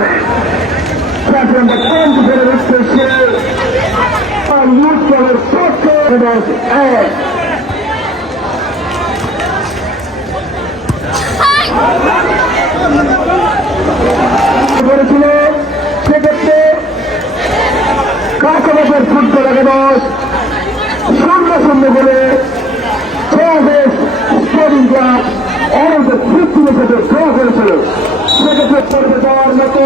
Champion the competitor special on youth color soccer about করেছিল সেক্ষেত্রে কাছাকাছির ফুটবল একাদশ 0-0 বলে স্পোর্টিং ক্লাব অনেক ফিফটিনের সাথে ড্র করেছিল সেক্ষেত্রে পড়বে যাওয়ার মতো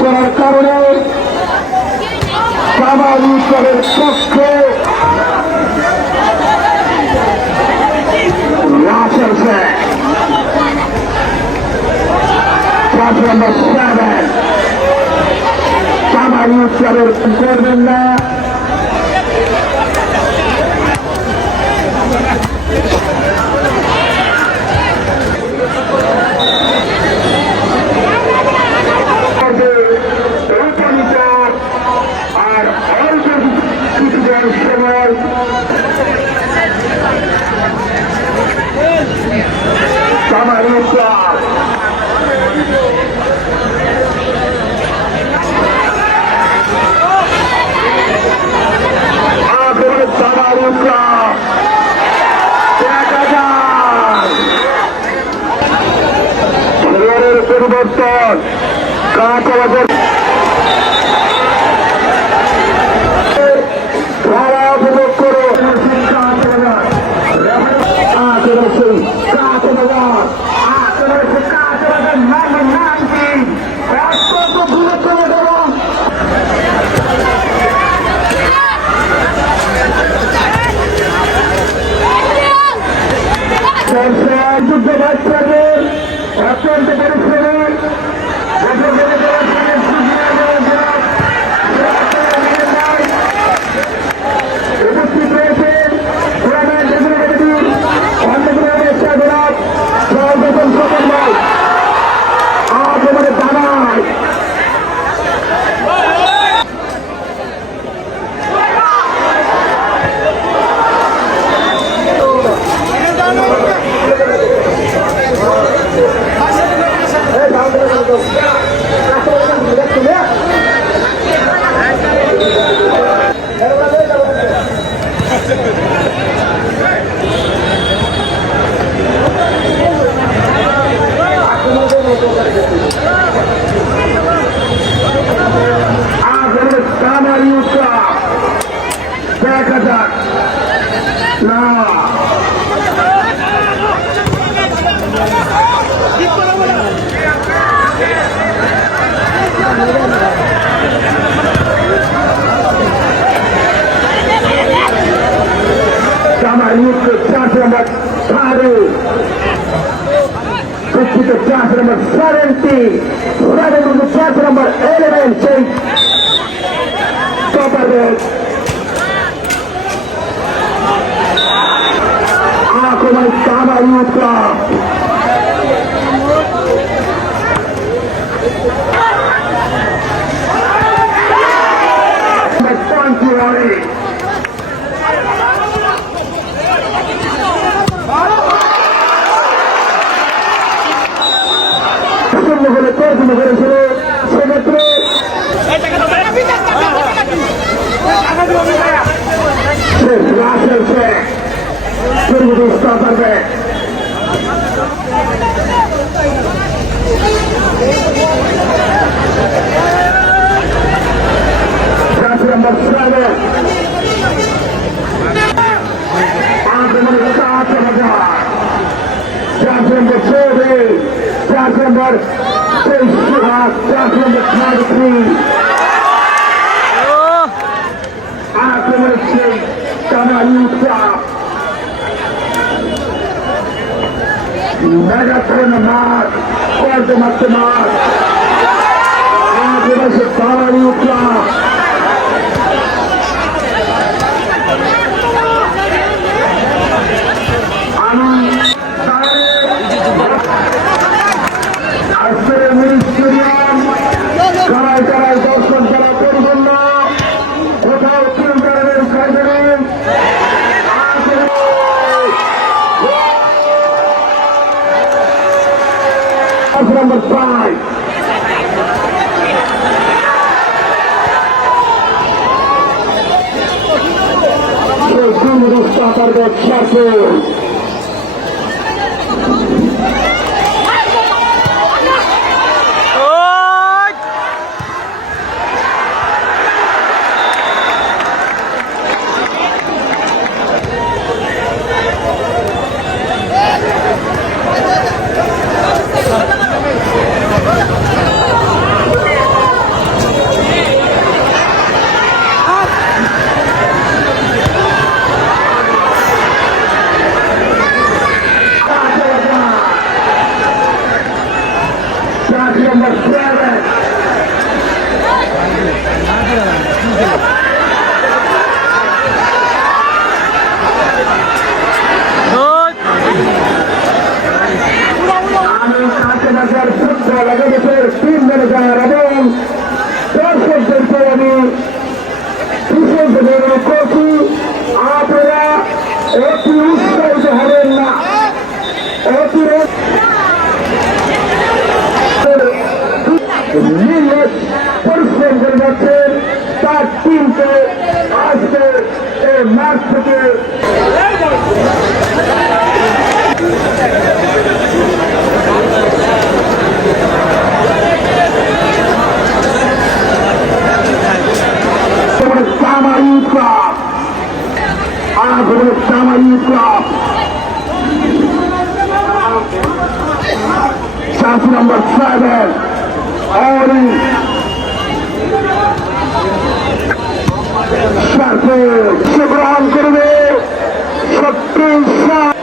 করার কারণে স্বাভাবিক দলের পক্ষে রাসেল শেখ নম্বর 7 স্বাভাবিক দলের করবেন না পরিবর্তন কাজ যুদ্ধ বাচ্চাদের অত্যন্ত পরিশ্রমের উপস্থিত রয়েছেন আমাদের দানায় দেখা যাক না চাষ নম্বর 70 চাষ নম্বর 11 সেই আক্রমণ কামার ইউথ ক্লাব হলে পরিপূর্ণ করেছিল সেক্ষেত্রে রাসেল শেখ পরিবর্তন করবে নম্বর 7 5 number 23 আক্রমণে কামালিউকা মেগাফোন মাঠ কর্দমাত্র মাঠ আদিবাসী কামালিউকা দর্শন করা পরিপূর্ণ কোথাও চিন্তার কাজের number 5 segundo starter de Charles number 7 ফুটবল একাদশের টিম ম্যানেজার এবং দর্শকদেরকে আমি বিশেষ ধরনের করছি আপনারা অতি উৎসাহিত হবেন না মিলেট পরিশ্রম করে যাচ্ছেন তার টিমকে আজকে এই ম্যাচ থেকে Chance number 7 Ori Sharpe Shibran Kurve 36